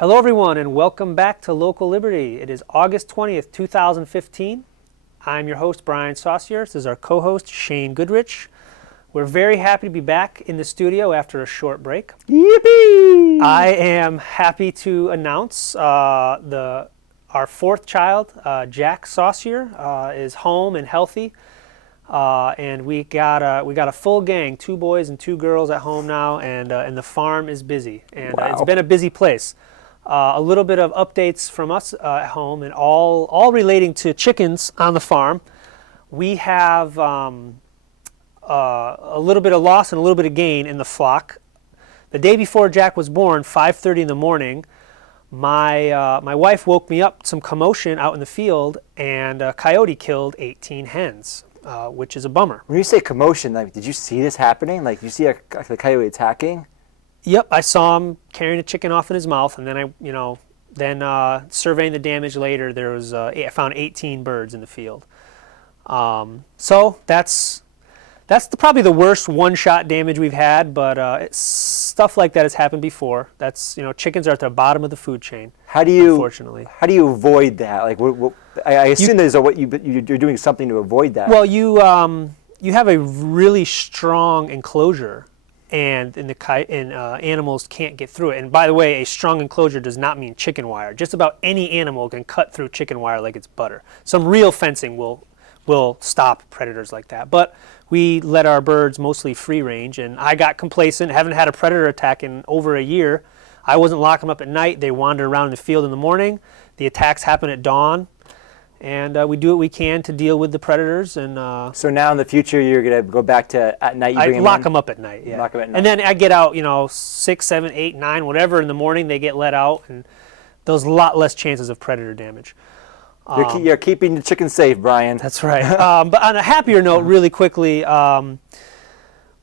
Hello everyone and welcome back to Local Liberty. It is August 20th, 2015. I'm your host Brian Saucier. This is our co-host Shane Goodrich. We're very happy to be back in the studio after a short break. Yippee! I am happy to announce our fourth child, Jack Saucier, is home and healthy. And we got a full gang, 2 boys and 2 girls at home now, and the farm is busy. And Wow. It's been a busy place. A little bit of updates from us at home, and all relating to chickens on the farm. We have a little bit of loss and a little bit of gain in the flock. The day before Jack was born, 5:30 in the morning, my wife woke me up, some commotion out in the field, and a coyote killed 18 hens, which is a bummer. When you say commotion, like, did you see this happening? Like, you see the coyote attacking? Yep, I saw him carrying a chicken off in his mouth, and then surveying the damage later, there was I found 18 birds in the field. So that's probably the worst one-shot damage we've had, but stuff like that has happened before. Chickens are at the bottom of the food chain. Unfortunately, how do you avoid that? Like, I assume you're doing something to avoid that. Well, you have a really strong enclosure. And animals can't get through it. And by the way, a strong enclosure does not mean chicken wire. Just about any animal can cut through chicken wire like it's butter. Some real fencing will stop predators like that. But we let our birds mostly free range, and I got complacent. Haven't had a predator attack in over a year. I wasn't locking them up at night. They wander around in the field in the morning. The attacks happen at dawn. And we do what we can to deal with the predators. And so now in the future, you're going to go back to at night. I lock them up at night. Yeah. Lock them at night. And then I get out, 6, 7, 8, 9, whatever in the morning. They get let out, and there's a lot less chances of predator damage. You're keeping the chickens safe, Brian. That's right. But on a happier note, really quickly,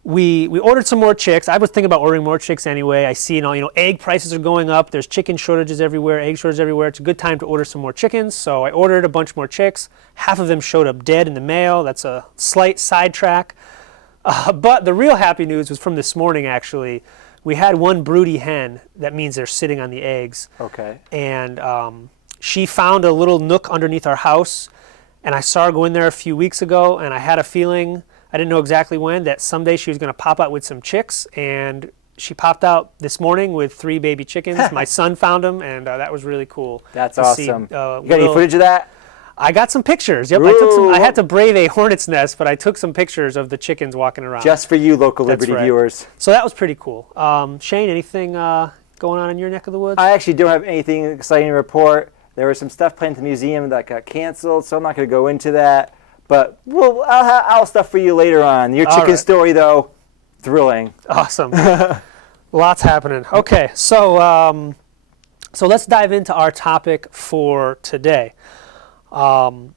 we ordered some more chicks. I was thinking about ordering more chicks anyway. I see, egg prices are going up. There's chicken shortages everywhere, egg shortages everywhere. It's a good time to order some more chickens. So I ordered a bunch more chicks. Half of them showed up dead in the mail. That's a slight sidetrack. But the real happy news was from this morning, actually. We had one broody hen. That means they're sitting on the eggs. Okay. And she found a little nook underneath our house. And I saw her go in there a few weeks ago, and I had a feeling, I didn't know exactly when, that someday she was going to pop out with some chicks, and she popped out this morning with 3 baby chickens. My son found them, and that was really cool. That's awesome. You got any footage of that? I got some pictures. Yep, I had to brave a hornet's nest, but I took some pictures of the chickens walking around. Just for you, Local Liberty viewers. So that was pretty cool. Shane, anything going on in your neck of the woods? I actually don't have anything exciting to report. There was some stuff planned at the museum that got canceled, so I'm not going to go into that. But I'll have stuff for you later on. Your chicken story, though, thrilling. Awesome. Lots happening. Okay, so let's dive into our topic for today. What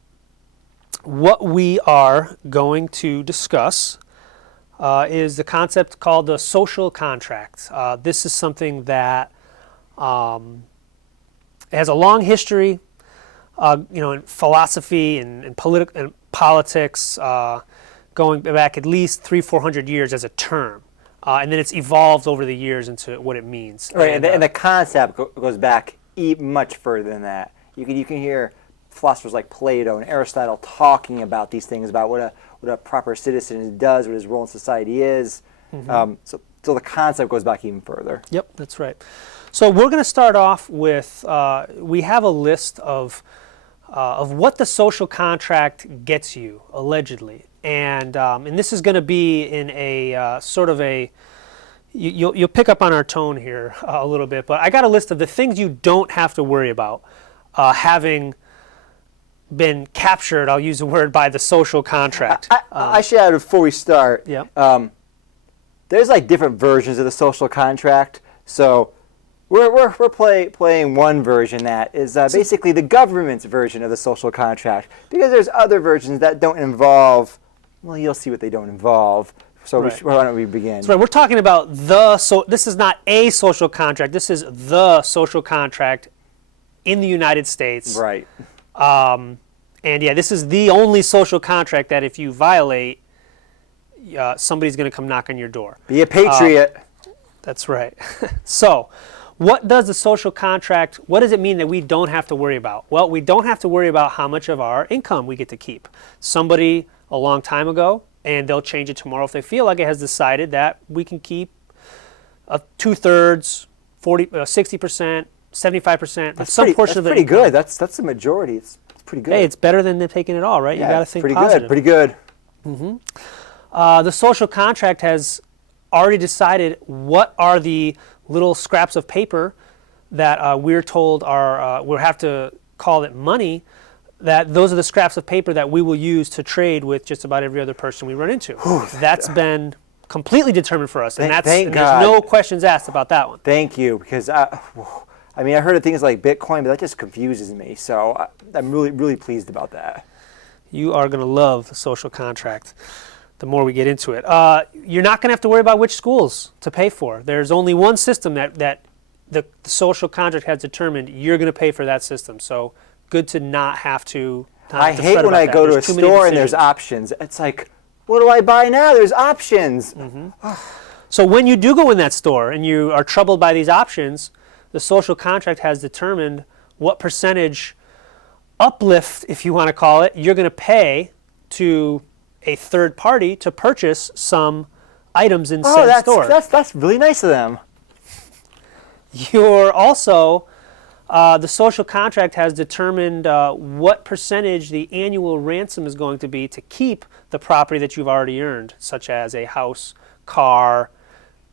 we are going to discuss is the concept called the social contract. This is something that has a long history, in philosophy and politics, going back at least 300-400 years as a term, and then it's evolved over the years into what it means. Right, and the concept goes back much further than that. You can hear philosophers like Plato and Aristotle talking about these things, about what a proper citizen does, what his role in society is. Mm-hmm. So the concept goes back even further. Yep, that's right. So we're going to start off with, we have a list of what the social contract gets you, allegedly. And this is going to be in a sort of a, you'll pick up on our tone here a little bit, but I got a list of the things you don't have to worry about having been captured, I'll use the word, by the social contract. I should add before we start, there's like different versions of the social contract. So we're playing one version that is basically the government's version of the social contract, because there's other versions that don't involve, well, you'll see what they don't involve. So why don't we begin? That's right. We're talking about this is not a social contract. This is the social contract in the United States. Right. And yeah, this is the only social contract that if you violate, somebody's going to come knock on your door. Be a patriot. That's right. So what does the social contract, what does it mean that we don't have to worry about? Well, we don't have to worry about how much of our income we get to keep. Somebody a long time ago, and they'll change it tomorrow if they feel like it, has decided that we can keep 2/3, 60%, 75%, some portion of it. That's pretty good. That's the majority. It's pretty good. Hey, it's better than taking it all, right? Yeah, you got to think pretty positive. Pretty good. The social contract has already decided what are the little scraps of paper that we're told are, we'll have to call it money, that those are the scraps of paper that we will use to trade with just about every other person we run into. That's been completely determined for us, and there's no questions asked about that one. Thank you, because I heard of things like Bitcoin, but that just confuses me, so I'm really, really pleased about that. You are going to love the social contract the more we get into it. You're not going to have to worry about which schools to pay for. There's only one system that the social contract has determined you're going to pay for that system. So good to not have to. I hate when I go to a store and there's options. It's like, what do I buy now? There's options. So when you do go in that store and you are troubled by these options, the social contract has determined what percentage uplift, if you want to call it, you're going to pay to a third party to purchase some items in said store. That's really nice of them. You're also, the social contract has determined what percentage the annual ransom is going to be to keep the property that you've already earned, such as a house, car,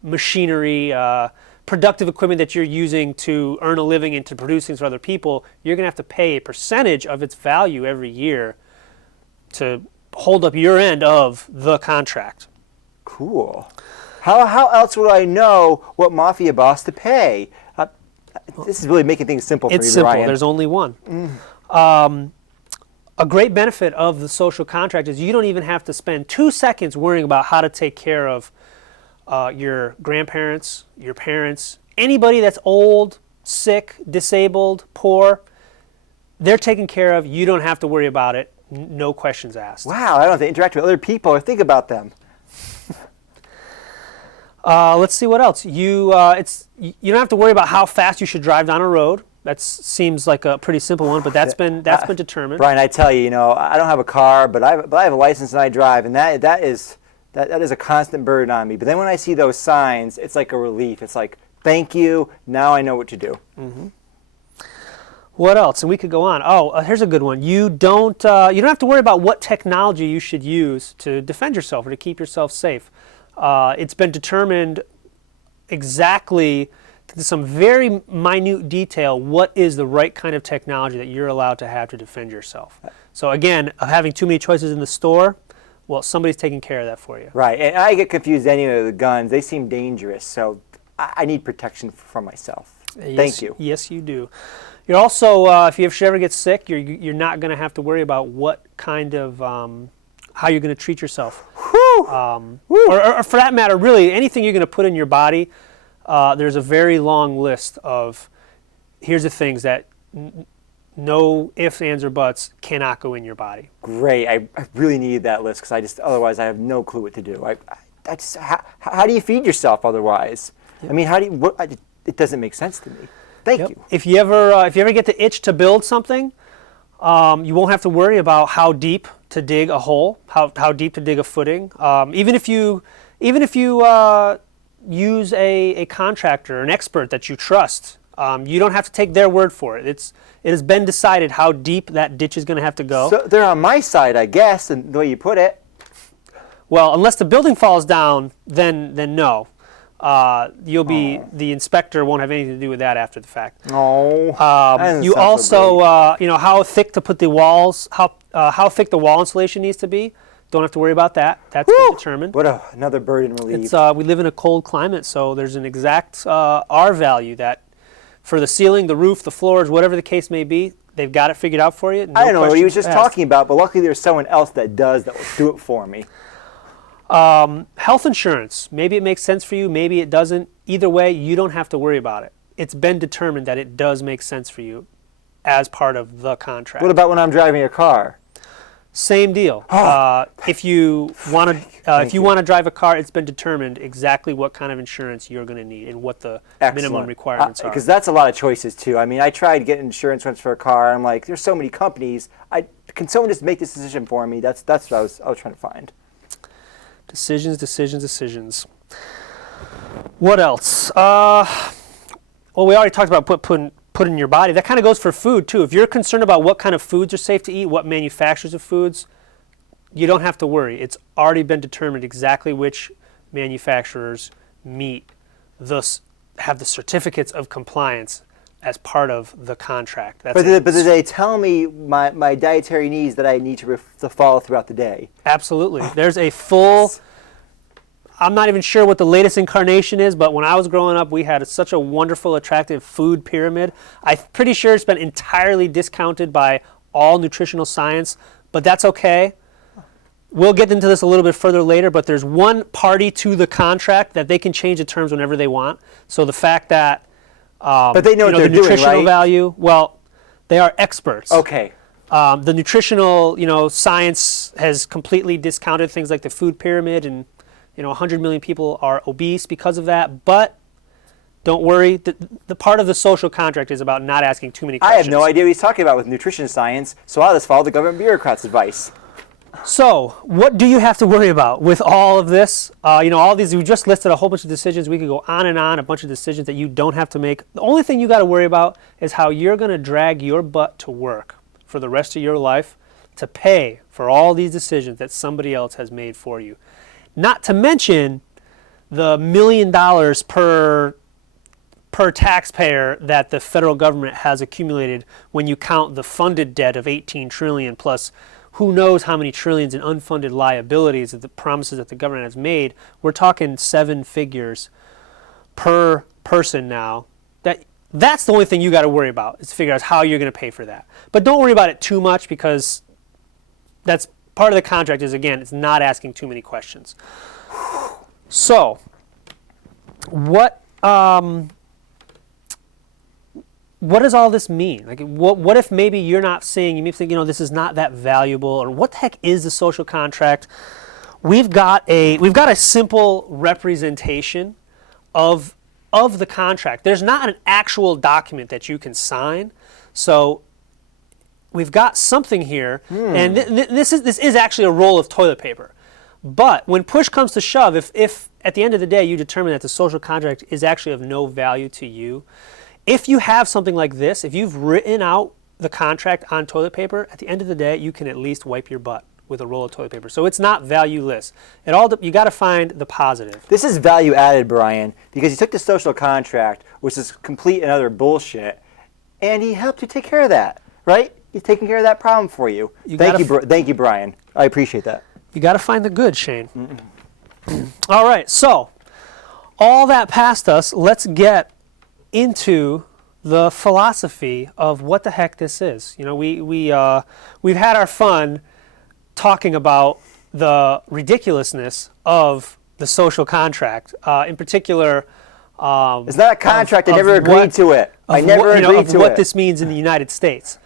machinery, productive equipment that you're using to earn a living and to produce things for other people. You're going to have to pay a percentage of its value every year to hold up your end of the contract. Cool. How else would I know what mafia boss to pay? This is really making things simple for me, Brian. It's simple. There's only one. A great benefit of the social contract is you don't even have to spend 2 seconds worrying about how to take care of your grandparents, your parents, anybody that's old, sick, disabled, poor. They're taken care of. You don't have to worry about it. No questions asked. Wow, I don't have to interact with other people or think about them. Let's see what else. You don't have to worry about how fast you should drive down a road. That seems like a pretty simple one, but that's been determined. Brian, I tell you, I don't have a car, but I have a license and I drive, and that is a constant burden on me. But then when I see those signs, it's like a relief. It's like, thank you. Now I know what to do. What else? And we could go on. Here's a good one. You don't have to worry about what technology you should use to defend yourself or to keep yourself safe. It's been determined exactly to some very minute detail what is the right kind of technology that you're allowed to have to defend yourself. So again, having too many choices in the store, well, somebody's taking care of that for you. Right, and I get confused anyway with the guns. They seem dangerous, so I need protection for myself. Thank you. Yes, you do. You're also, if you ever get sick, you're not going to have to worry about what kind of, how you're going to treat yourself. Or for that matter, really, anything you're going to put in your body, there's a very long list of, here's the things that no ifs, ands, or buts cannot go in your body. Great. I really needed that list because otherwise I have no clue what to do. How do you feed yourself otherwise? Yep. I mean, it doesn't make sense to me. Thank you. If you ever get the itch to build something, you won't have to worry about how deep to dig a hole, how deep to dig a footing. Even if you use a contractor, an expert that you trust, you don't have to take their word for it. It has been decided how deep that ditch is going to have to go. So they're on my side, I guess, and the way you put it. Well, unless the building falls down, then no. The inspector won't have anything to do with that after the fact. You also, how thick to put the walls, how thick the wall insulation needs to be. Don't have to worry about that. That's been determined. Another burden relieved. We live in a cold climate, so there's an exact R value that for the ceiling, the roof, the floors, whatever the case may be, they've got it figured out for you. I don't know what he was just talking about, but luckily there's someone else that will do it for me. Health insurance. Maybe it makes sense for you, maybe it doesn't. Either way, you don't have to worry about it. It's been determined that it does make sense for you as part of the contract. What about when I'm driving a car? Same deal. If you want to drive a car, it's been determined exactly what kind of insurance you're going to need and what the minimum requirements are. Because that's a lot of choices too. I mean, I tried getting insurance once for a car. I'm like, there's so many companies. Can someone just make this decision for me? That's what I was trying to find. Decisions. What else? Well, we already talked about put in your body. That kind of goes for food too. If you're concerned about what kind of foods are safe to eat, what manufacturers of foods, you don't have to worry. It's already been determined exactly which manufacturers have the certificates of compliance as part of the contract. But do they tell me my dietary needs that I need to follow throughout the day? Absolutely. There's a full... I'm not even sure what the latest incarnation is, but when I was growing up, we had such a wonderful, attractive food pyramid. I'm pretty sure it's been entirely discounted by all nutritional science, but that's okay. We'll get into this a little bit further later, but there's one party to the contract that they can change the terms whenever they want. So the fact that but they know what they're the nutritional doing, right? value, well, they are experts. Okay. The nutritional, science has completely discounted things like the food pyramid, and 100 million people are obese because of that. But don't worry, the part of the social contract is about not asking too many questions. I have no idea what he's talking about with nutrition science, so I'll just follow the government bureaucrat's advice. So, what do you have to worry about with all of this? All these, we just listed a whole bunch of decisions. We could go on and on, a bunch of decisions that you don't have to make. The only thing you got to worry about is how you're going to drag your butt to work for the rest of your life to pay for all these decisions that somebody else has made for you. Not to mention the $1 million per taxpayer that the federal government has accumulated when you count the funded debt of $18 trillion plus who knows how many trillions in unfunded liabilities of the promises that the government has made. We're talking 7 figures per person now. That's the only thing you got to worry about, is to figure out how you're going to pay for that. But don't worry about it too much, because that's part of the contract is, again, it's not asking too many questions. So, what does all this mean? Like, what if maybe you're not seeing, you may think, this is not that valuable, or what the heck is the social contract? We've got a simple representation of the contract. There's not an actual document that you can sign, so we've got something here, and this is actually a roll of toilet paper. But when push comes to shove, if at the end of the day you determine that the social contract is actually of no value to you, if you have something like this, if you've written out the contract on toilet paper, at the end of the day you can at least wipe your butt with a roll of toilet paper. So it's not valueless. You got to find the positive. This is value added, Brian, because he took the social contract, which is complete and utter bullshit, and he helped you take care of that, right? He's taking care of that problem for you. Thank you, Brian. I appreciate that. You got to find the good, Shane. All right, so all that past us, let's get into the philosophy of what the heck this is. We've had our fun talking about the ridiculousness of the social contract. In particular, it's not a contract. I never agreed to it. I never agreed to it. What this means in the United States.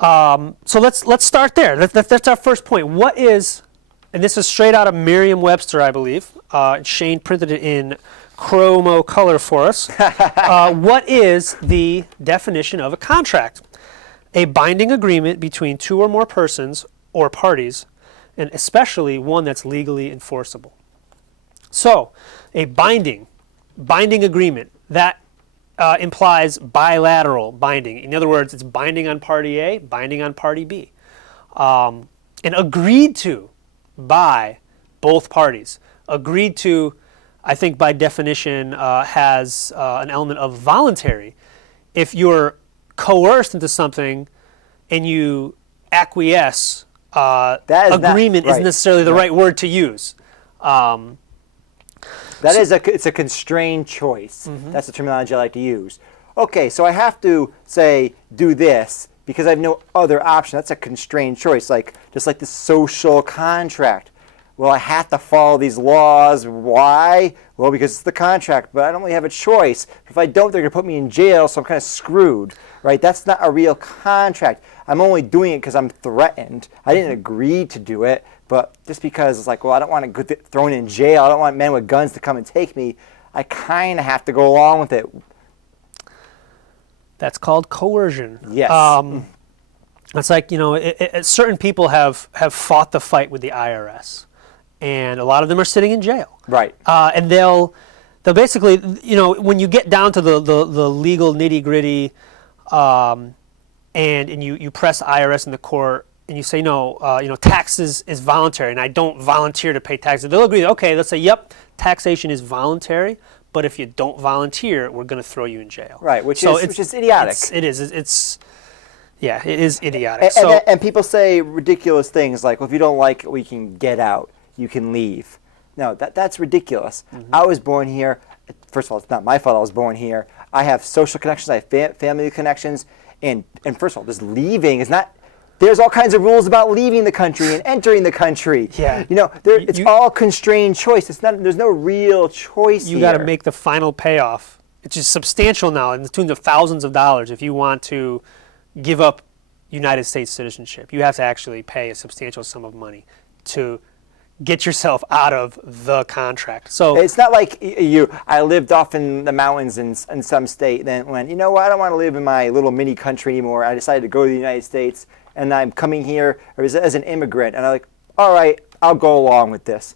So let's start there. That's our first point. What is, and this is straight out of Merriam-Webster, I believe. Shane printed it in chromo color for us. What is the definition of a contract? A binding agreement between 2 or more persons or parties, and especially one that's legally enforceable. So, a binding agreement, that implies bilateral binding. In other words, it's binding on party A, binding on party B. And agreed to by both parties. Agreed to, I think by definition, has an element of voluntary. If you're coerced into something and you acquiesce, agreement isn't necessarily the right word to use. It's a constrained choice. Mm-hmm. That's the terminology I like to use. Okay, so I have to say do this because I have no other option. That's a constrained choice, just like the social contract. well, I have to follow these laws. Why? Well, because it's the contract, but I don't really have a choice. If I don't, they're going to put me in jail, so I'm kind of screwed, right? That's not a real contract. I'm only doing it because I'm threatened. I didn't agree to do it, but just because it's like, well, I don't want to get thrown in jail. I don't want men with guns to come and take me. I kind of have to go along with it. That's called coercion. Yes. It's like, certain people have fought the fight with the IRS, and a lot of them are sitting in jail. Right. And they'll basically, when you get down to the legal nitty gritty, and you press IRS in the court, and you say, no, taxes is voluntary, and I don't volunteer to pay taxes. They'll agree. Okay, let's say, yep, taxation is voluntary, but if you don't volunteer, we're going to throw you in jail. Right, which is idiotic. It is idiotic. And people say ridiculous things like, well, if you don't like it, we can get out. You can leave. No, that's ridiculous. Mm-hmm. I was born here. First of all, it's not my fault I was born here. I have social connections. I have family connections. And first of all, just leaving is not... There's all kinds of rules about leaving the country and entering the country. Yeah. It's all constrained choice. There's no real choice here. You got to make the final payoff. It's just substantial now, in the tune of thousands of dollars. If you want to give up United States citizenship, you have to actually pay a substantial sum of money to get yourself out of the contract. So it's not like I lived off in the mountains in some state, then went, I don't want to live in my little mini country anymore. I decided to go to the United States, and I'm coming here as an immigrant, and I'm like, all right, I'll go along with this.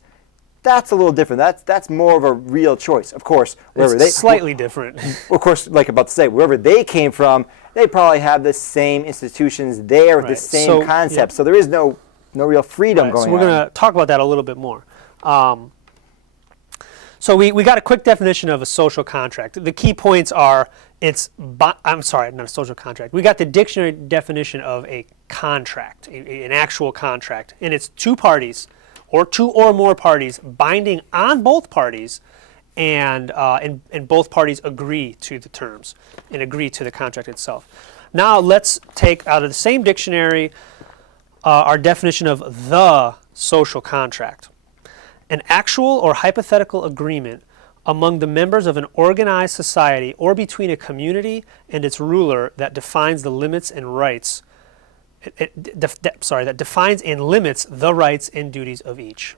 That's a little different. That's more of a real choice. Of course, slightly different. Of course, like about to say, wherever they came from, they probably have the same institutions there with the same concept. Yeah. So there is no real freedom going on. So we're going to talk about that a little bit more. So we got a quick definition of a social contract. The key points are I'm sorry, not a social contract. We got the dictionary definition of a contract, an actual contract, and it's two parties or two or more parties binding on both parties, and both parties agree to the terms and agree to the contract itself. Now let's take out of the same dictionary our definition of the social contract. An actual or hypothetical agreement among the members of an organized society or between a community and its ruler that defines the limits and rights that defines and limits the rights and duties of each.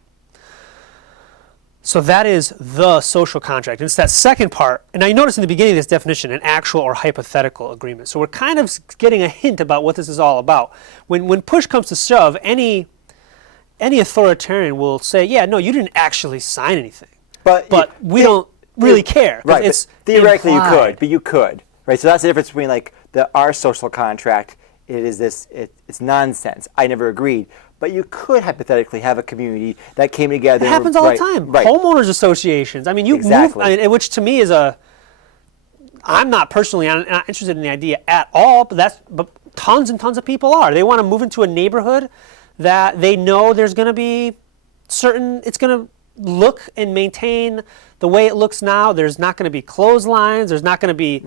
So that is the social contract. And it's that second part. And now you notice in the beginning of this definition, an actual or hypothetical agreement. So we're kind of getting a hint about what this is all about. When push comes to shove, any authoritarian will say, yeah, no, you didn't actually sign anything. But we don't really care. Right. It's theoretically implied. you could. Right. So that's the difference between our social contract. It's nonsense. I never agreed. But you could hypothetically have a community that came together. It happens all the time. Right. Homeowners associations. I mean, which to me is I'm not personally not interested in the idea at all, but tons and tons of people are. They want to move into a neighborhood that they know there's going to be it's going to look and maintain the way it looks now. There's not going to be clotheslines. There's not going to be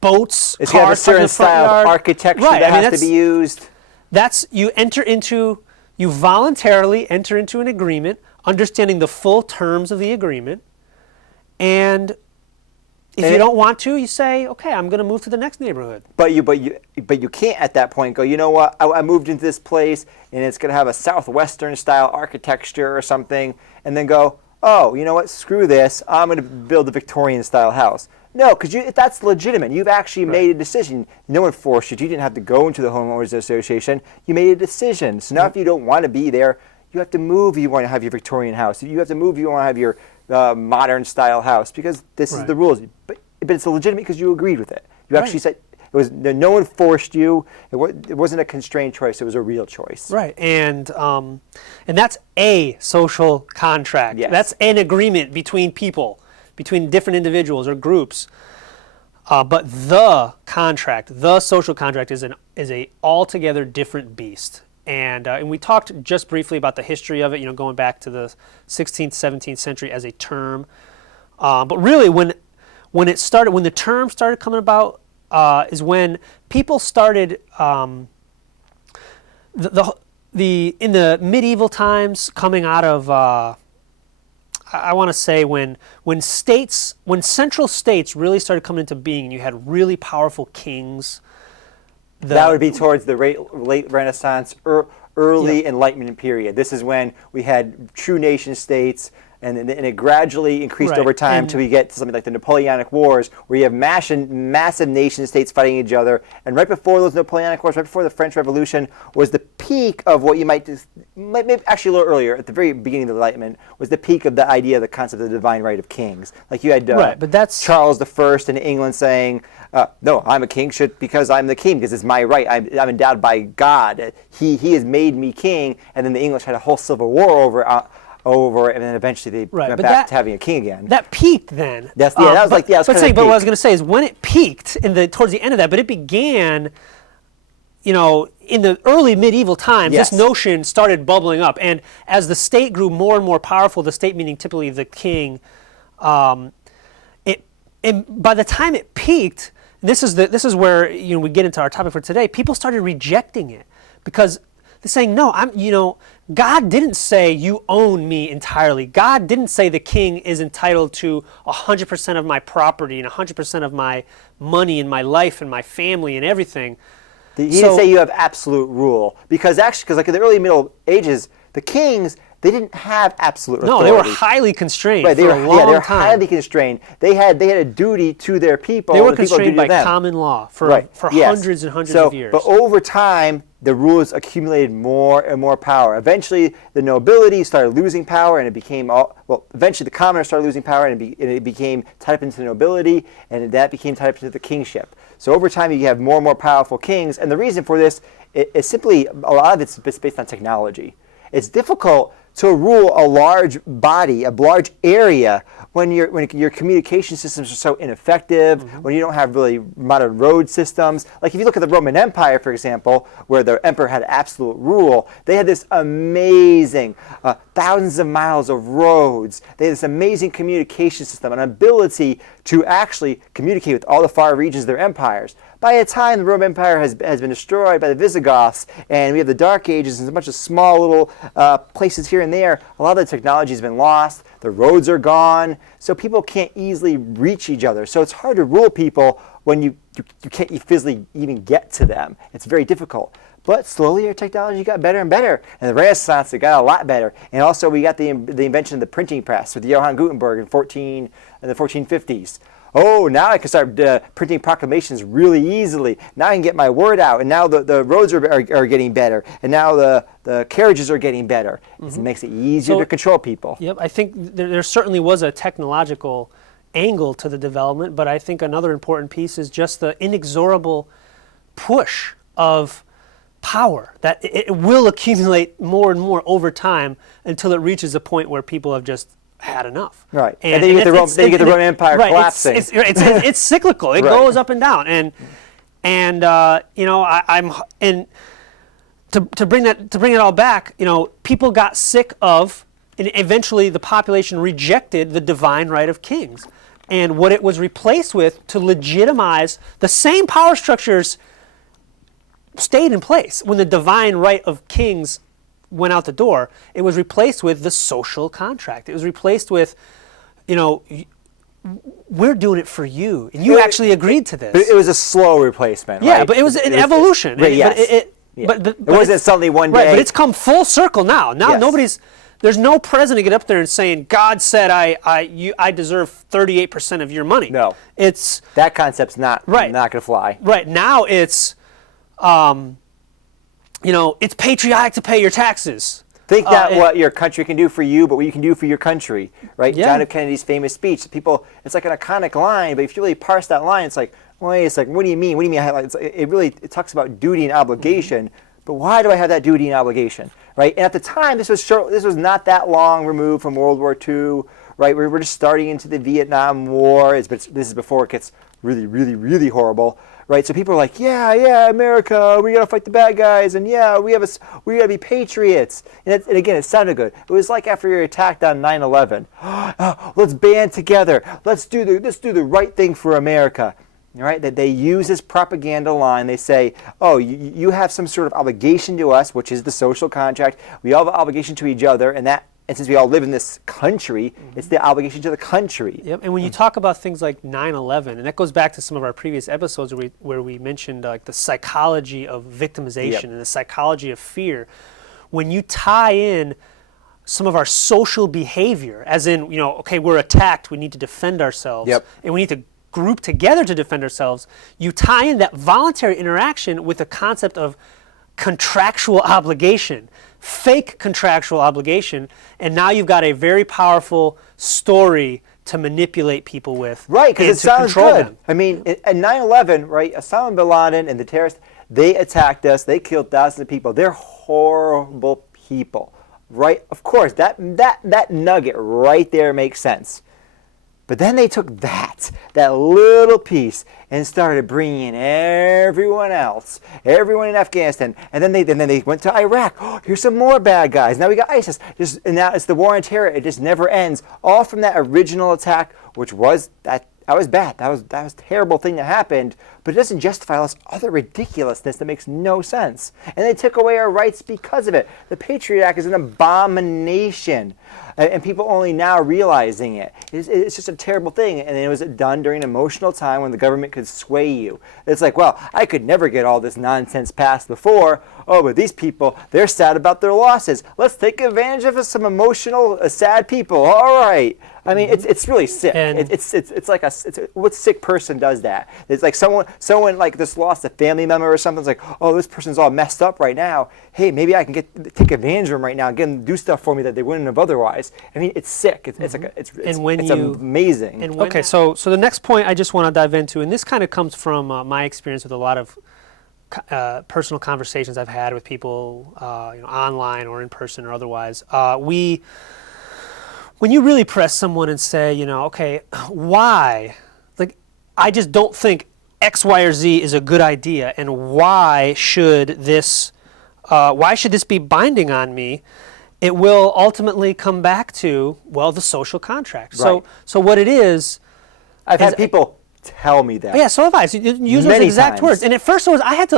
boats, it's got a certain style of architecture that has to be used. You voluntarily enter into an agreement, understanding the full terms of the agreement, and if you don't want to, you say, okay, I'm going to move to the next neighborhood. But you can't at that point go, you know what, I moved into this place, and it's going to have a Southwestern style architecture or something, and then go, oh, you know what, screw this, I'm going to build a Victorian style house. No, because that's legitimate. You've actually made a decision. No one forced you. You didn't have to go into the homeowners association. You made a decision. So now if you don't want to be there, you have to move if you want to have your Victorian house. You have to move if you want to have your modern style house, because this is the rules. But it's legitimate because you agreed with it. You actually said no one forced you. It wasn't a constrained choice. It was a real choice. Right, and that's a social contract. Yes. That's an agreement between people, between different individuals or groups. But the contract, the social contract, is a altogether different beast. And we talked just briefly about the history of it, going back to the 16th, 17th century as a term. But really, when the term started coming about, is when people started. in the medieval times, coming out of I want to say when central states really started coming into being, and you had really powerful kings. That would be towards the late Renaissance, early Enlightenment period. This is when we had true nation states, and it gradually increased over time until we get to something like the Napoleonic Wars, where you have massive nation states fighting each other. And right before those Napoleonic Wars, right before the French Revolution, was the peak of what you maybe actually a little earlier, at the very beginning of the Enlightenment, was the peak of the idea, the concept of the divine right of kings. Like you had but that's Charles I in England saying, no, I'm a king because I'm the king, because it's my right. I'm endowed by God. He has made me king. And then the English had a whole civil war over, and then eventually they went back to having a king again. That peaked then. That was like, yeah. But what I was going to say is when it peaked towards the end of that, but it began, in the early medieval times, this notion started bubbling up, and as the state grew more and more powerful, the state meaning typically the king, and by the time it peaked, this is where we get into our topic for today. People started rejecting it because they're saying, no, God didn't say you own me entirely. God didn't say the king is entitled to 100% of my property and 100% of my money and my life and my family and everything. He didn't say you have absolute rule, because like in the early Middle Ages, the kings, they didn't have absolute authority. No, they were highly constrained. Right, they were highly constrained. They had a duty to their people. They were constrained by common law for hundreds and hundreds of years. But over time, the rulers accumulated more and more power. Eventually, the nobility started losing power, and it became eventually the commoners started losing power, and it became tied up into the nobility, and that became tied up into the kingship. So over time, you have more and more powerful kings, and the reason for this is simply a lot of it's based on technology. It's difficult to rule a large body, a large area, when your communication systems are so ineffective, when you don't have really modern road systems. Like if you look at the Roman Empire, for example, where the emperor had absolute rule, they had this amazing thousands of miles of roads. They had this amazing communication system, an ability to actually communicate with all the far regions of their empires. By the time the Roman Empire has been destroyed by the Visigoths, and we have the Dark Ages and a bunch of small little places here and there, a lot of the technology has been lost, the roads are gone, so people can't easily reach each other. So it's hard to rule people when you can't physically even get to them. It's very difficult. But slowly our technology got better and better. And the Renaissance, it got a lot better. And also we got the invention of the printing press with Johann Gutenberg in the 1450s. Oh, now I can start printing proclamations really easily. Now I can get my word out. And now the roads are getting better. And now the carriages are getting better. It makes it easier to control people. Yep, I think there certainly was a technological angle to the development, but I think another important piece is just the inexorable push of power, that it will accumulate more and more over time until it reaches a point where people have just had enough. Right, and then you get the Roman Empire collapsing. It's cyclical. It goes up and down, and to bring it all back, people got sick of, and eventually the population rejected the divine right of kings, and what it was replaced with to legitimize the same power structures stayed in place when the divine right of kings went out the door. It was replaced with the social contract. It was replaced with, we're doing it for you, and you actually agreed to this. But it was a slow replacement. Yeah, right? but it was an evolution. It wasn't suddenly one day. Right, but it's come full circle now. Now there's no president get up there and saying, God said I deserve 38% of your money. No, it's that concept's not going to fly. Right now it's. It's patriotic to pay your taxes. Think not what your country can do for you, but what you can do for your country, right? Yeah. John F. Kennedy's famous speech. It's like an iconic line, but if you really parse that line, it's like, wait a second, what do you mean? What do you mean? It talks about duty and obligation, but why do I have that duty and obligation, right? And at the time, this was not that long removed from World War II, right? We're just starting into the Vietnam War. This is before it gets really, really, really horrible. Right, so people are like, yeah, America, we gotta fight the bad guys, and we gotta be patriots. And again, it sounded good. It was like after you're attacked on 9/11. Let's band together. Let's do the right thing for America. right? That they use this propaganda line. They say, oh, you have some sort of obligation to us, which is the social contract. We all have an obligation to each other, and since we all live in this country, it's the obligation to the country. Yep. And when you talk about things like 9/11, and that goes back to some of our previous episodes where we mentioned like the psychology of victimization and the psychology of fear, when you tie in some of our social behavior, as in, okay, we're attacked, we need to defend ourselves, and we need to group together to defend ourselves, you tie in that voluntary interaction with the concept of contractual obligation, fake contractual obligation, and now you've got a very powerful story to manipulate people with. Right, because it sounds good. Them. I mean, at 9/11, right, Osama bin Laden and the terrorists, they attacked us, they killed thousands of people. They're horrible people, right? Of course, that nugget right there makes sense. But then they took that little piece, and started bringing in everyone else, everyone in Afghanistan, and then they went to Iraq. Oh, here's some more bad guys. Now we got ISIS, and now it's the war on terror. It just never ends. All from that original attack, which was that was bad. That was a terrible thing that happened. But it doesn't justify all this other ridiculousness that makes no sense. And they took away our rights because of it. The Patriot Act is an abomination. And people only now realizing it. It's just a terrible thing. And it was done during an emotional time when the government could sway you. It's like, well, I could never get all this nonsense passed before. Oh, but these people, they're sad about their losses. Let's take advantage of some emotional, sad people. All right. I mean, it's really sick. It's like what sick person does that? It's like someone like just lost a family member or something. It's like, oh, this person's all messed up right now. Hey, maybe I can take advantage of them right now and get them to do stuff for me that they wouldn't have otherwise. I mean, it's sick. It's amazing. Okay, so the next point I just want to dive into, and this kind of comes from my experience with a lot of personal conversations I've had with people, online or in person or otherwise. When you really press someone and say, okay, why? Like, I just don't think X, Y, or Z is a good idea, and why should this be binding on me? It will ultimately come back to, well, the social contract. Right. So what it is... I've had people tell me that. Yeah, so have I. So use those exact words. And at first I had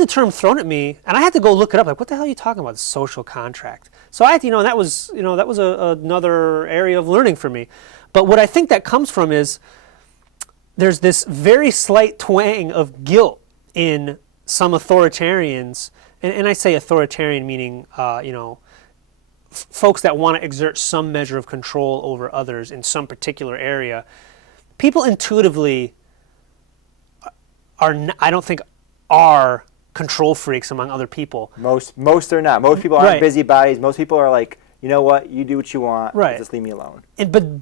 the term thrown at me, and I had to go look it up. Like, what the hell are you talking about? The social contract. So I had to, that was another area of learning for me. But what I think that comes from is there's this very slight twang of guilt in some authoritarians, and I say authoritarian meaning, folks that want to exert some measure of control over others in some particular area. People intuitively I don't think are control freaks among other people. Most are not. Most people aren't busybodies. Most people are like, you know what, you do what you want. Right. Just leave me alone.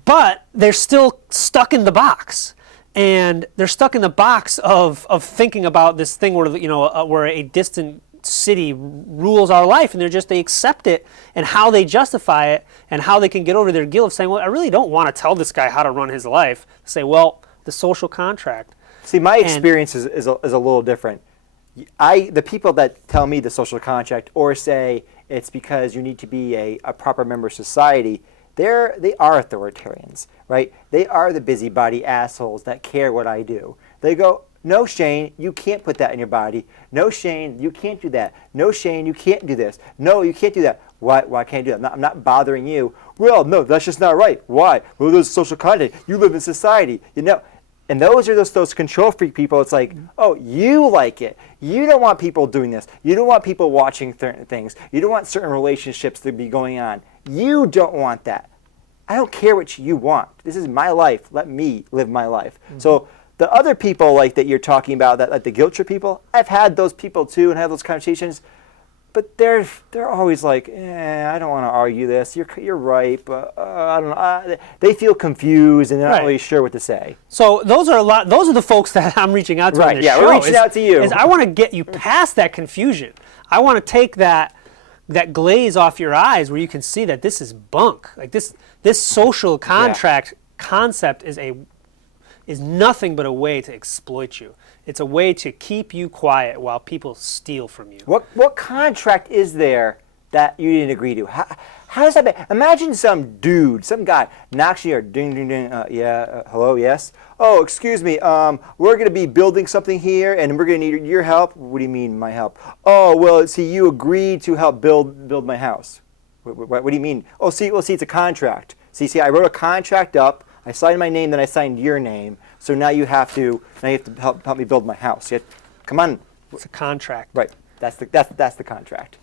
But they're still stuck in the box. And they're stuck in the box of thinking about this thing where where a distant city rules our life, and they accept it, and how they justify it, and how they can get over their guilt of saying, well, I really don't want to tell this guy how to run his life. Say, well, the social contract. See, my experience is a little different. The people that tell me the social contract or say it's because you need to be a proper member of society, they are authoritarians, right? They are the busybody assholes that care what I do. They go, no, Shane, you can't put that in your body. No, Shane, you can't do that. No, Shane, you can't do this. No, you can't do that. Why can't I do that? I'm not bothering you. Well, no, that's just not right. Why? Well, there's social contract. You live in society. And those are those control freak people. It's like, oh, you like it. You don't want people doing this. You don't want people watching certain things. You don't want certain relationships to be going on. You don't want that. I don't care what you want. This is my life. Let me live my life. Mm-hmm. So the other people like that you're talking about, that like the guilt trip people, I've had those people too and had those conversations. But they're always like, I don't want to argue this. You're right, but I don't know. They feel confused and they're not really sure what to say. So those are the folks that I'm reaching out to. Right. On this show. We're reaching out to you. I want to get you past that confusion. I want to take that glaze off your eyes where you can see that this is bunk. Like this social contract concept is nothing but a way to exploit you. It's a way to keep you quiet while people steal from you. What contract is there that you didn't agree to. How does that make? Imagine some dude, some guy knocks you here, ding, ding, ding, hello, yes? Oh, excuse me, we're going to be building something here, and we're going to need your help. What do you mean, my help? Oh, well, see, you agreed to help build my house. What do you mean? Oh, see, it's a contract. See, I wrote a contract up, I signed my name, then I signed your name, so now you have to help me build my house. Come on. It's a contract. Right, that's the contract.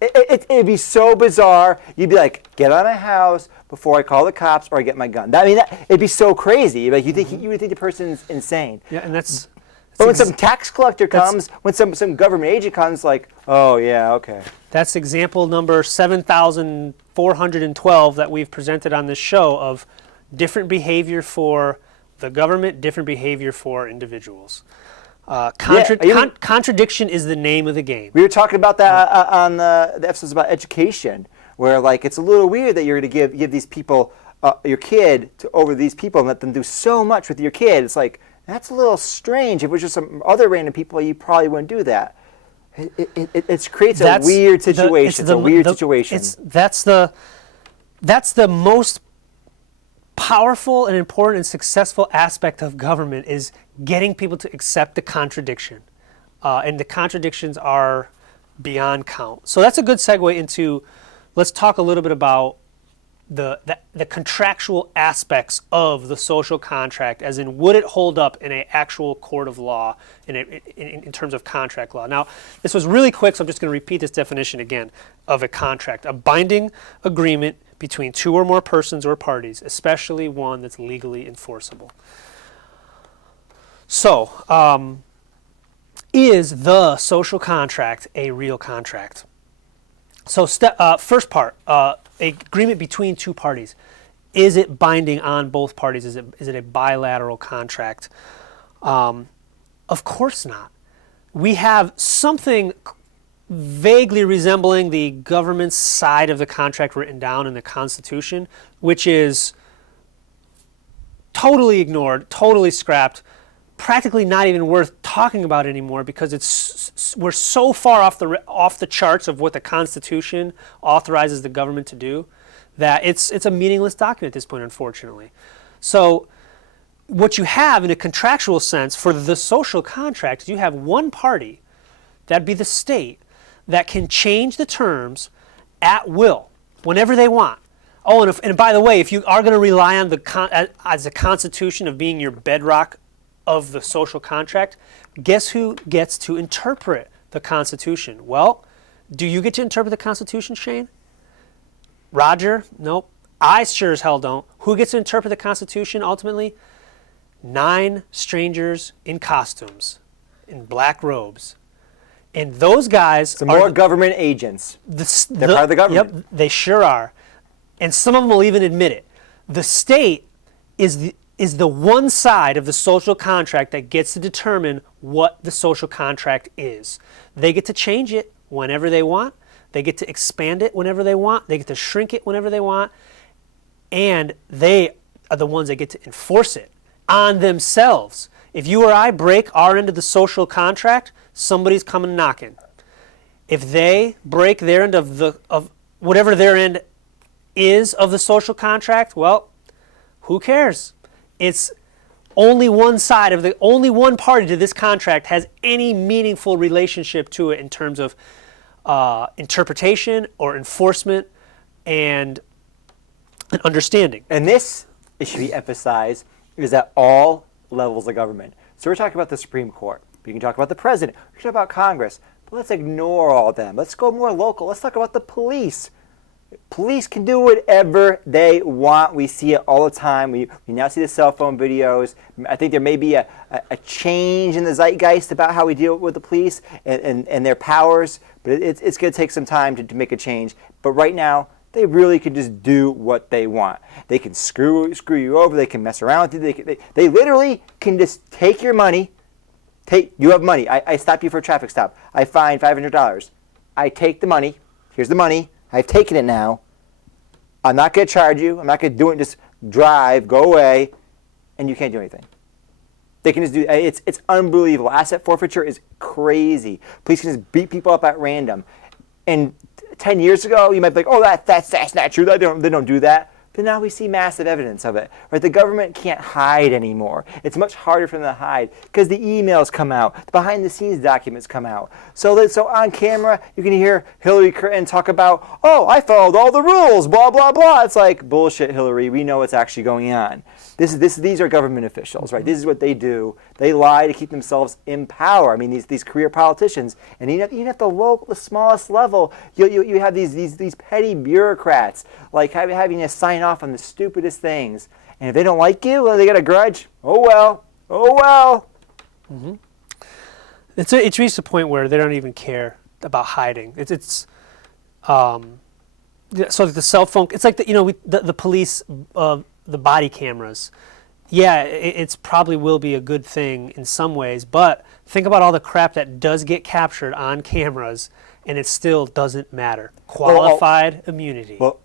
It'd be so bizarre. You'd be like, get out of my house before I call the cops or I get my gun. It'd be so crazy. Like you would think the person's insane. Yeah, and that's. But when some tax collector comes, when some government agent comes, like, oh yeah, okay. That's example number 7,412 that we've presented on this show of different behavior for the government, different behavior for individuals. Contradiction is the name of the game. We were talking about that on the episodes about education, where like it's a little weird that you're going to give these people your kid over these people and let them do so much with your kid. It's like that's a little strange. If it was just some other random people, you probably wouldn't do that. It creates a weird situation. That's the most powerful and important and successful aspect of government is getting people to accept the contradiction. And the contradictions are beyond count. So that's a good segue into, let's talk a little bit about the contractual aspects of the social contract, as in would it hold up in an actual court of law in terms of contract law. Now, this was really quick, so I'm just going to repeat this definition again of a contract. A binding agreement between two or more persons or parties, especially one that's legally enforceable. So, is the social contract a real contract? So, first part, agreement between two parties. Is it binding on both parties? Is it a bilateral contract? Of course not. We have something vaguely resembling the government side of the contract written down in the Constitution, which is totally ignored, totally scrapped, practically not even worth talking about anymore because we're so far off the charts of what the Constitution authorizes the government to do that it's a meaningless document at this point, unfortunately. So what you have in a contractual sense for the social contract is you have one party, that'd be the state, that can change the terms at will, whenever they want. Oh, and by the way, if you are going to rely on the Constitution of being your bedrock of the social contract, guess who gets to interpret the Constitution? Well, do you get to interpret the Constitution, Shane? Roger? Nope. I sure as hell don't. Who gets to interpret the Constitution ultimately? 9 strangers in costumes, in black robes. And those guys are more government agents. They're part of the government. Yep, they sure are. And some of them will even admit it. The state is the one side of the social contract that gets to determine what the social contract is. They get to change it whenever they want. They get to expand it whenever they want. They get to shrink it whenever they want. And they are the ones that get to enforce it on themselves. If you or I break our end of the social contract, somebody's coming knocking. If they break their end of whatever their end is of the social contract, well, who cares? It's only one party to this contract has any meaningful relationship to it in terms of interpretation or enforcement and understanding. And this, it should be emphasized, is at all levels of government. So we're talking about the Supreme Court. We can talk about the president. We can talk about Congress. But let's ignore all of them. Let's go more local. Let's talk about the police. Police can do whatever they want. We see it all the time. We now see the cell phone videos. I think there may be a change in the zeitgeist about how we deal with the police and their powers. But it's going to take some time to make a change. But right now, they really can just do what they want. They can screw you over. They can mess around with you. They literally can just take your money. You have money. I stop you for a traffic stop. I fine $500. I take the money. Here's the money. I've taken it now. I'm not going to charge you. I'm not going to do it. Just drive, go away, and you can't do anything. They can just do it's unbelievable. Asset forfeiture is crazy. Police can just beat people up at random. And 10 years ago, you might be like, oh, that's not true. They don't do that. But now we see massive evidence of it. Right? The government can't hide anymore. It's much harder for them to hide because the emails come out, the behind-the-scenes documents come out. So on camera, you can hear Hillary Clinton talk about, oh, I followed all the rules, blah, blah, blah. It's like, bullshit, Hillary. We know what's actually going on. These are government officials, right? This is what they do. They lie to keep themselves in power. I mean, these career politicians, and even at the smallest level, you have these petty bureaucrats like having to sign off on the stupidest things. And if they don't like you, well, they got a grudge. Oh well. Oh well. Mm-hmm. It's reached a point where they don't even care about hiding. So the cell phone. It's like the police. The body cameras, yeah, it's probably will be a good thing in some ways, but think about all the crap that does get captured on cameras, and it still doesn't matter. Qualified immunity. Well,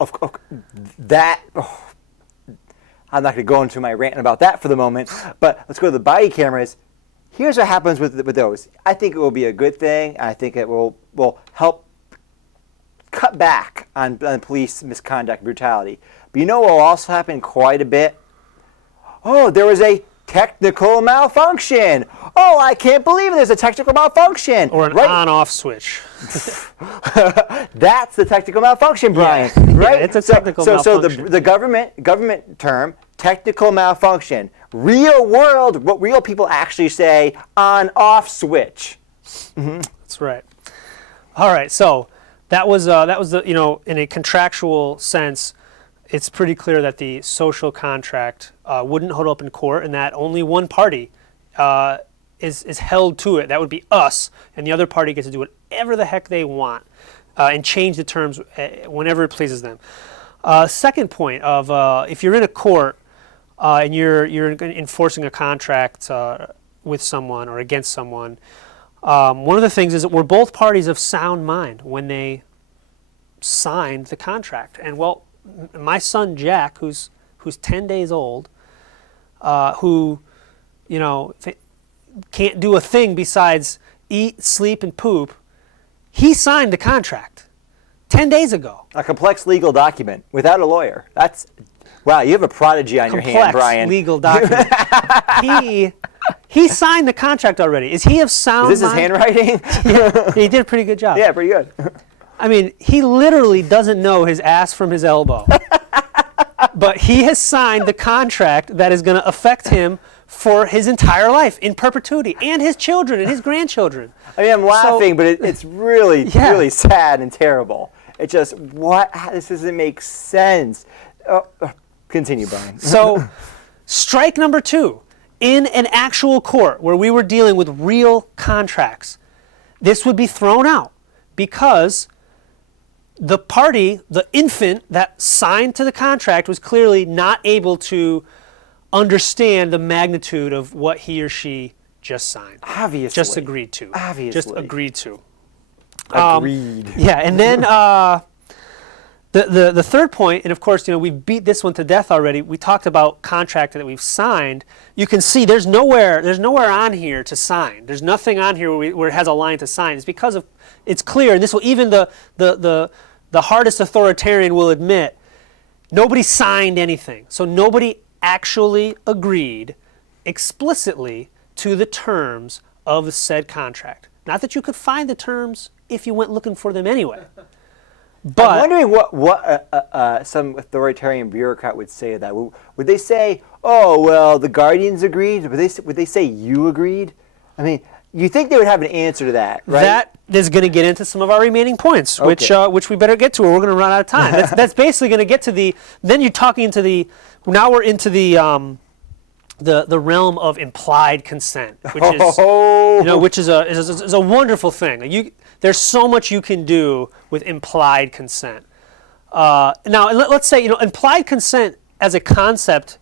I'm not going to go into my rant about that for the moment, but let's go to the body cameras. Here's what happens with those. I think it will be a good thing. I think it will help cut back on police misconduct, brutality. But you know what will also happen quite a bit? Oh, there was a technical malfunction. Oh, I can't believe there's a technical malfunction. Or an on-off switch. That's the technical malfunction, Brian. Yeah. Right? Yeah, it's a technical malfunction. So the government term, technical malfunction. Real world, what real people actually say, on-off switch. Mm-hmm. That's right. All right, so that was the in a contractual sense, it's pretty clear that the social contract wouldn't hold up in court, and that only one party is held to it. That would be us, and the other party gets to do whatever the heck they want and change the terms whenever it pleases them. Second point of if you're in a court and you're enforcing a contract with someone or against someone, one of the things is that we're both parties of sound mind when they signed the contract. And well, my son Jack, who's 10 days old, who can't do a thing besides eat, sleep, and poop, he signed the contract 10 days ago. A complex legal document without a lawyer. Wow, you have a prodigy on your hand, Brian. Complex legal document. He signed the contract already. Is he of sound mind? Is this his handwriting? Yeah, he did a pretty good job. Yeah, pretty good. I mean, he literally doesn't know his ass from his elbow. But he has signed the contract that is going to affect him for his entire life in perpetuity, and his children and his grandchildren. I mean, I'm laughing, but it's really, really sad and terrible. It just, this doesn't make sense. Continue, Brian. So, strike number 2. In an actual court where we were dealing with real contracts, this would be thrown out because the party, the infant that signed to the contract, was clearly not able to understand the magnitude of what he or she just signed. Obviously. Just agreed to. Obviously. Just agreed to. Agreed. Yeah, and then the third point, and of course, we beat this one to death already. We talked about contract that we've signed. You can see there's nowhere on here to sign. There's nothing on here where it has a line to sign. It's because it's clear, and this will even the hardest authoritarian will admit, nobody signed anything. So nobody actually agreed explicitly to the terms of the said contract. Not that you could find the terms if you went looking for them anyway. But I'm wondering what some authoritarian bureaucrat would say to that. Would they say, "Oh, well, the guardians agreed"? Would they say you agreed? I mean, you think they would have an answer to that, right? That is going to get into some of our remaining points, okay. which we better get to, or we're going to run out of time. That's basically going to get to the. Then you're talking into the. Now we're into the realm of implied consent, which is which is a wonderful thing. There's so much you can do with implied consent. Now, let's say implied consent as a concept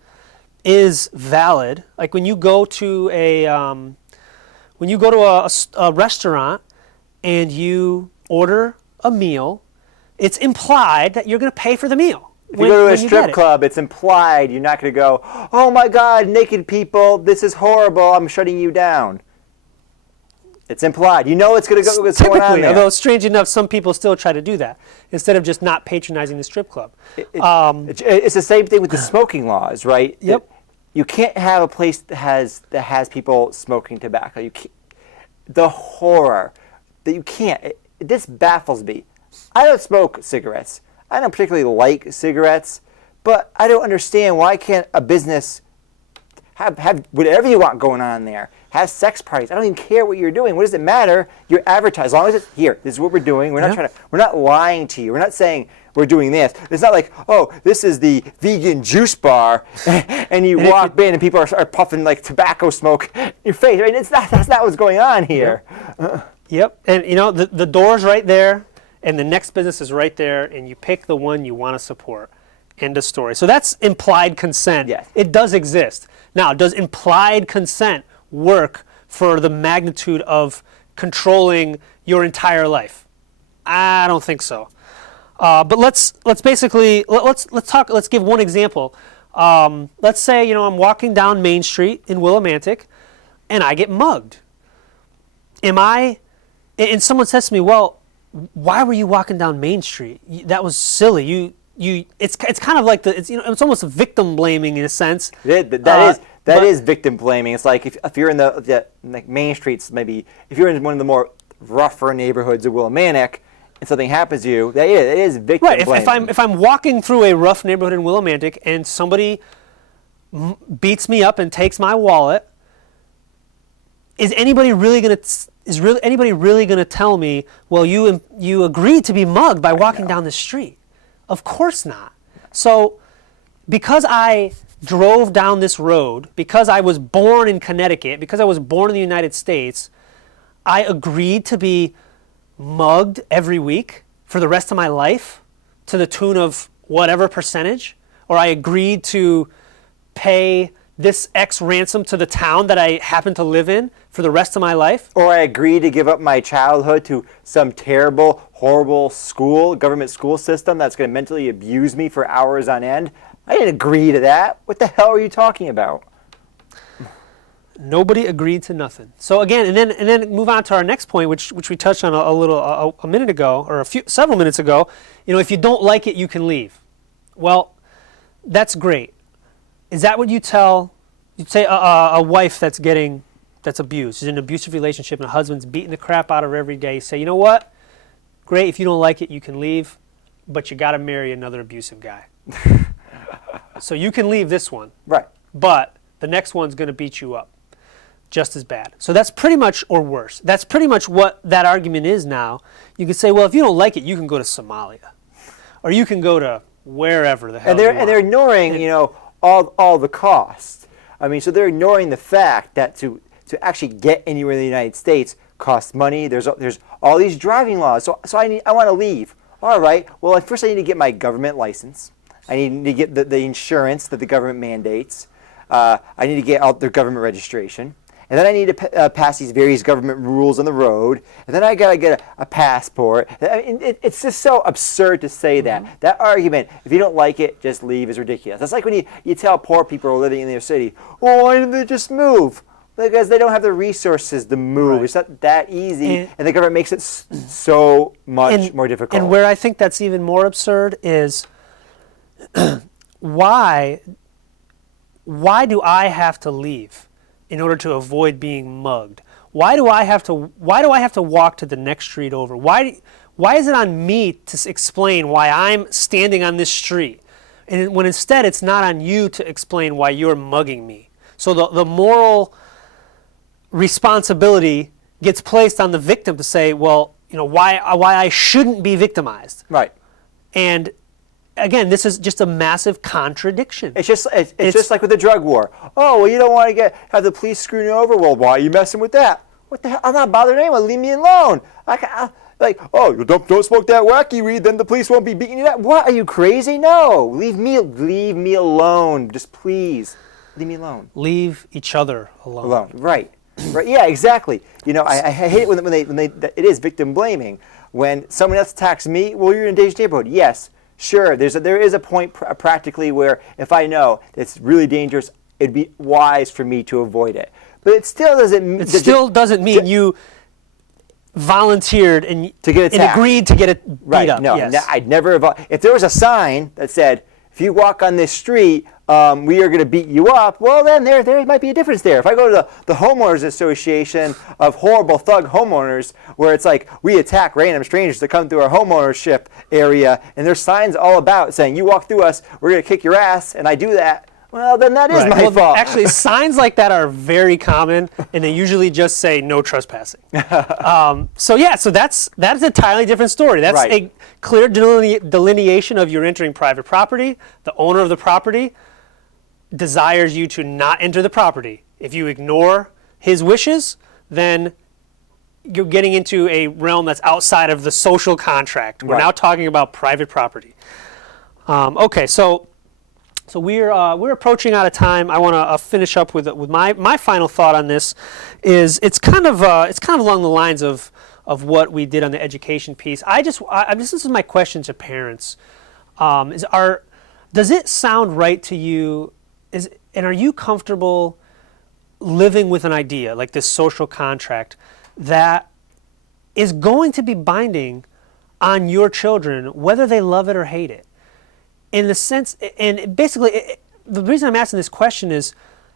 is valid. Like when you go to a restaurant and you order a meal, it's implied that you're going to pay for the meal. If you go to a strip club, it's implied you're not going to go, "Oh my God, naked people, this is horrible, I'm shutting you down." It's implied. You know it's going to go. What's going on there. Although strange enough, some people still try to do that instead of just not patronizing the strip club. It's the same thing with the smoking laws, right? Yep. You can't have a place that has people smoking tobacco. You can't, the horror that you can't. This baffles me. I don't smoke cigarettes. I don't particularly like cigarettes, but I don't understand why can't a business have whatever you want going on there. Have sex parties. I don't even care what you're doing. What does it matter? You're advertised. As long as it's here, this is what we're doing. We're not we're not lying to you. We're not saying we're doing this. It's not like, oh, this is the vegan juice bar, and you walk in and people are puffing like tobacco smoke in your face. I mean, that's not what's going on here. Yep. And you know, the door's right there, and the next business is right there, and you pick the one you want to support. End of story. So that's implied consent. Yes. It does exist. Now, does implied consent work for the magnitude of controlling your entire life? I don't think so. But let's basically let's give one example. Let's say, you know, I'm walking down Main Street in Willimantic, and I get mugged. And someone says to me, "Well, why were you walking down Main Street? That was silly. It's kind of like it's almost victim blaming in a sense." That is victim blaming. It's like if you're in the like Main Streets, maybe if you're in one of the more rougher neighborhoods of Willimantic, and something happens to you, it is victim blaming. Right. If I'm walking through a rough neighborhood in Willimantic and somebody beats me up and takes my wallet, is anybody really going to tell me, well, you agreed to be mugged by walking down the street? Of course not. So because I drove down this road, because I was born in Connecticut, because I was born in the United States, I agreed to be mugged every week for the rest of my life to the tune of whatever percentage, or I agreed to pay this X ransom to the town that I happen to live in for the rest of my life. Or I agreed to give up my childhood to some terrible, horrible government school system that's going to mentally abuse me for hours on end. I didn't agree to that. What the hell are you talking about? Nobody agreed to nothing. So again, and then move on to our next point, which we touched on a minute ago, or several minutes ago. You know, if you don't like it, you can leave. Well, that's great. Is that what you'd say a wife that's abused, is in an abusive relationship, and a husband's beating the crap out of her every day? You say, you know what? Great, if you don't like it, you can leave, but you got to marry another abusive guy. So you can leave this one. Right. But the next one's going to beat you up just as bad. So that's pretty much, or worse. That's pretty much what that argument is now. You could say, well, if you don't like it, you can go to Somalia. Or you can go to wherever the hell you want. And they're ignoring, all the costs. I mean, so they're ignoring the fact that to actually get anywhere in the United States costs money. There's all these driving laws. So I want to leave. All right. Well, first I need to get my government license. I need to get the insurance that the government mandates. I need to get out their government registration. And then I need to pass these various government rules on the road. And then I got to get a passport. I mean, it's just so absurd to say that. Mm-hmm. That argument, if you don't like it, just leave, is ridiculous. That's like when you tell poor people who are living in their city, oh, why didn't they just move? Because they don't have the resources to move. Right. It's not that easy. And the government makes it so much more difficult. And where I think that's even more absurd is why do I have to leave in order to avoid being mugged? Why do I have to walk to the next street over? Why is it on me to explain why I'm standing on this street? And when instead it's not on you to explain why you're mugging me. So the moral responsibility gets placed on the victim to say, well, why I shouldn't be victimized. Right. And again, this is just a massive contradiction. It's just like with the drug war. Oh, well, you don't want to have the police screwing you over. Well, why are you messing with that? What the hell? I'm not bothering anyone. Leave me alone. Oh, don't smoke that wacky weed. Then the police won't be beating you up. What? Are you crazy? No. Leave me alone. Just please, leave me alone. Leave each other alone. Right. Right. Yeah. Exactly. I hate it when it is victim blaming. When someone else attacks me, well, you're in a dangerous neighborhood. Yes. Sure, there is a point practically where if I know it's really dangerous, it'd be wise for me to avoid it. But it still doesn't mean... you volunteered and to get attacked. And agreed to get it beat right. up. No, yes. I'd never have. If there was a sign that said, if you walk on this street, we are going to beat you up, well, then there might be a difference there. If I go to the homeowners association of horrible thug homeowners, where it's like we attack random strangers that come through our homeownership area, and there's signs all about saying, you walk through us, we're going to kick your ass, and I do that, well, then that is my fault. Actually, signs like that are very common, and they usually just say no trespassing. So that's a entirely different story. That's right. a clear delineation of you're entering private property. The owner of the property desires you to not enter the property. If you ignore his wishes, then you're getting into a realm that's outside of the social contract. We're now talking about private property. Okay, so we're approaching out of time. I want to finish up with my final thought on this. Is it's kind of along the lines of what we did on the education piece. This is my question to parents. Does it sound right to you? And are you comfortable living with an idea like this social contract that is going to be binding on your children, whether they love it or hate it? In the sense, and basically, the reason I'm asking this question is,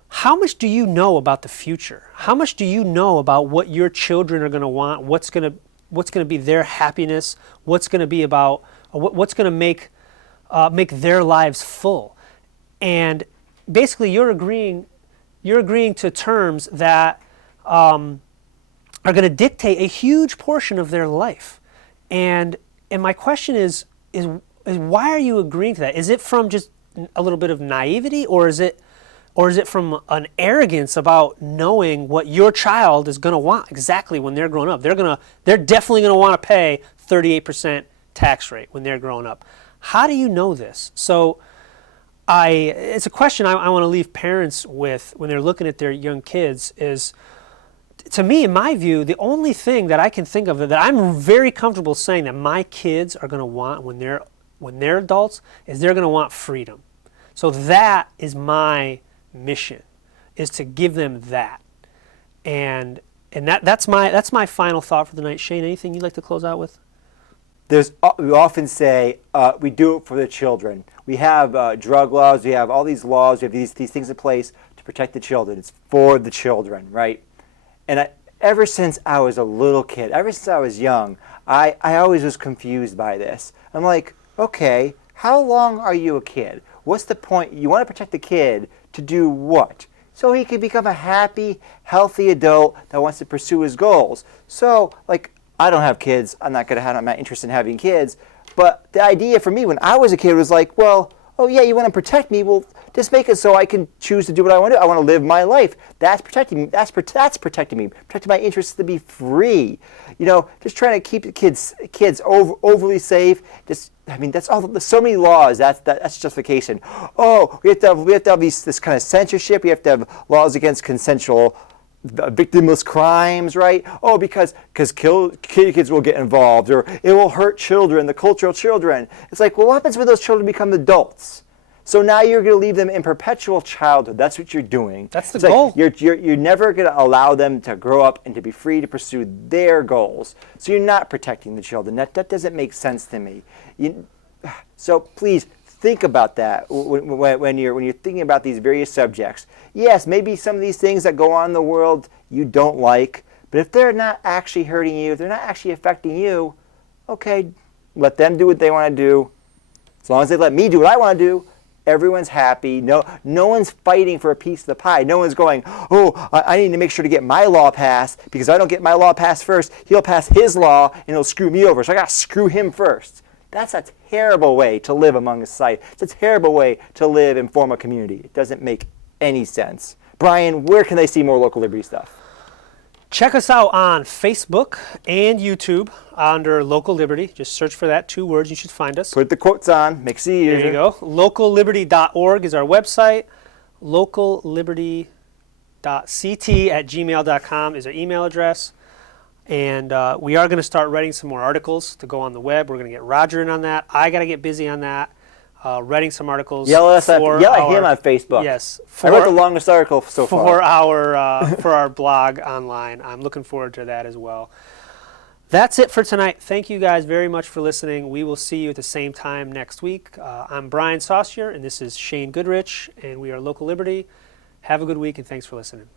how much do you know about the future? How much do you know about what your children are going to want? What's going to be their happiness? What's going to be about? What's going to make their lives full? And basically, you're agreeing to terms that are going to dictate a huge portion of their life. And my question is why are you agreeing to that? Is it from just a little bit of naivety, or is it from an arrogance about knowing what your child is going to want exactly when they're growing up? They're definitely going to want to pay 38% tax rate when they're growing up. How do you know this? So it's a question I want to leave parents with when they're looking at their young kids is, to me, in my view, the only thing that I can think of that I'm very comfortable saying that my kids are going to want when they're adults is they're going to want freedom. So that is my mission, is to give them that. And that's my final thought for the night. Shane, anything you'd like to close out with? We often say we do it for the children. We have drug laws. We have all these laws. We have these things in place to protect the children. It's for the children, right? And ever since I was a little kid, ever since I was young, I always was confused by this. I'm like, okay, how long are you a kid? What's the point? You want to protect the kid to do what? So he can become a happy, healthy adult that wants to pursue his goals. So, like, I don't have kids. I'm not interested in having kids. But the idea for me when I was a kid was like, well, oh yeah, you want to protect me? Well, just make it so I can choose to do what I want to do. I want to live my life. That's protecting me. That's protecting me. Protecting my interests to be free. Just trying to keep the kids overly safe. That's all. There's so many laws. That's justification. Oh, we have to have this kind of censorship. We have to have laws against consensual victimless crimes, right? Oh, because kids will get involved, or it will hurt children, the cultural children. It's like, well, what happens when those children become adults? So now you're going to leave them in perpetual childhood. That's what you're doing. That's the goal. Like you're never going to allow them to grow up and to be free to pursue their goals. So you're not protecting the children. That doesn't make sense to me. So please think about that when you're thinking about these various subjects. Yes, maybe some of these things that go on in the world you don't like, but if they're not actually hurting you, if they're not actually affecting you, okay, let them do what they want to do. As long as they let me do what I want to do, everyone's happy. No one's fighting for a piece of the pie. No one's going, oh, I need to make sure to get my law passed, because if I don't get my law passed first, he'll pass his law and he'll screw me over. So I got to screw him first. That's a terrible way to live among a society. It's a terrible way to live and form a community. It doesn't make any sense. Brian, where can they see more local liberty stuff? Check us out on Facebook and YouTube under Local Liberty. Just search for that, 2 words, you should find us. Put the quotes on, makes it easier. There you go. Localliberty.org is our website. localliberty.ct@gmail.com is our email address. And we are going to start writing some more articles to go on the web. We're going to get Roger in on that. I got to get busy on that, writing some articles. Yell at him on Facebook. Yes. I wrote the longest article so far. For our blog online. I'm looking forward to that as well. That's it for tonight. Thank you guys very much for listening. We will see you at the same time next week. I'm Brian Saucier, and this is Shane Goodrich, and we are Local Liberty. Have a good week, and thanks for listening.